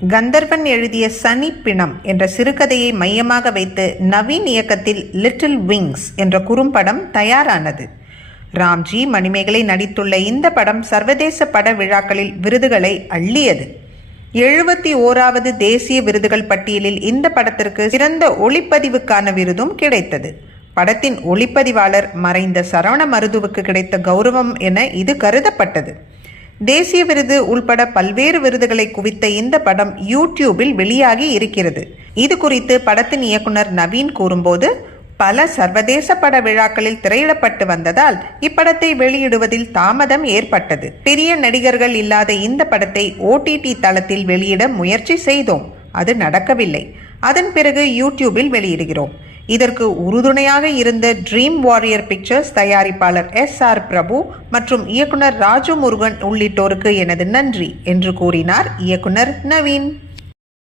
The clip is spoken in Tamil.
கந்தர்வன் எழுதிய சனி பிணம் என்ற சிறுகதையை மையமாக வைத்து நவீன் இயக்கத்தில் லிட்டில் விங்ஸ் என்ற குறும்படம் தயாரானது. ராம்ஜி மணிமேகலை நடித்துள்ள இந்த படம் சர்வதேச பட விழாக்களில் விருதுகளை அள்ளியது. 71வது தேசிய விருதுகள் பட்டியலில் இந்த படத்திற்கு சிறந்த ஒளிப்பதிவுக்கான விருதும் கிடைத்தது. படத்தின் ஒளிப்பதிவாளர் மறைந்த சரவண மருதுவுக்கு கிடைத்த கௌரவம் என இது கருதப்பட்டது. தேசிய விருது உள்பட பல்வேறு விருதுகளை குவித்த இந்த படம் யூடியூபில் வெளியாகி இருக்கிறது. இது குறித்து படத்தின் இயக்குனர் நவீன் கூறும்போது, பல சர்வதேச பட விழாக்களில் திரையிடப்பட்டு வந்ததால் இப்படத்தை வெளியிடுவதில் தாமதம் ஏற்பட்டது. பெரிய நடிகர்கள் இல்லாத இந்த படத்தை OTT தளத்தில் வெளியிட முயற்சி செய்தோம். அது நடக்கவில்லை. அதன் பிறகு யூடியூபில் வெளியிடுகிறோம். இதற்கு உறுதுணையாக இருந்த ட்ரீம் வாரியர் பிக்சர்ஸ் தயாரிப்பாளர் SR பிரபு மற்றும் இயக்குனர் ராஜு முருகன் உள்ளிட்டோருக்கு எனது நன்றி என்று கூறினார் இயக்குனர் நவீன்.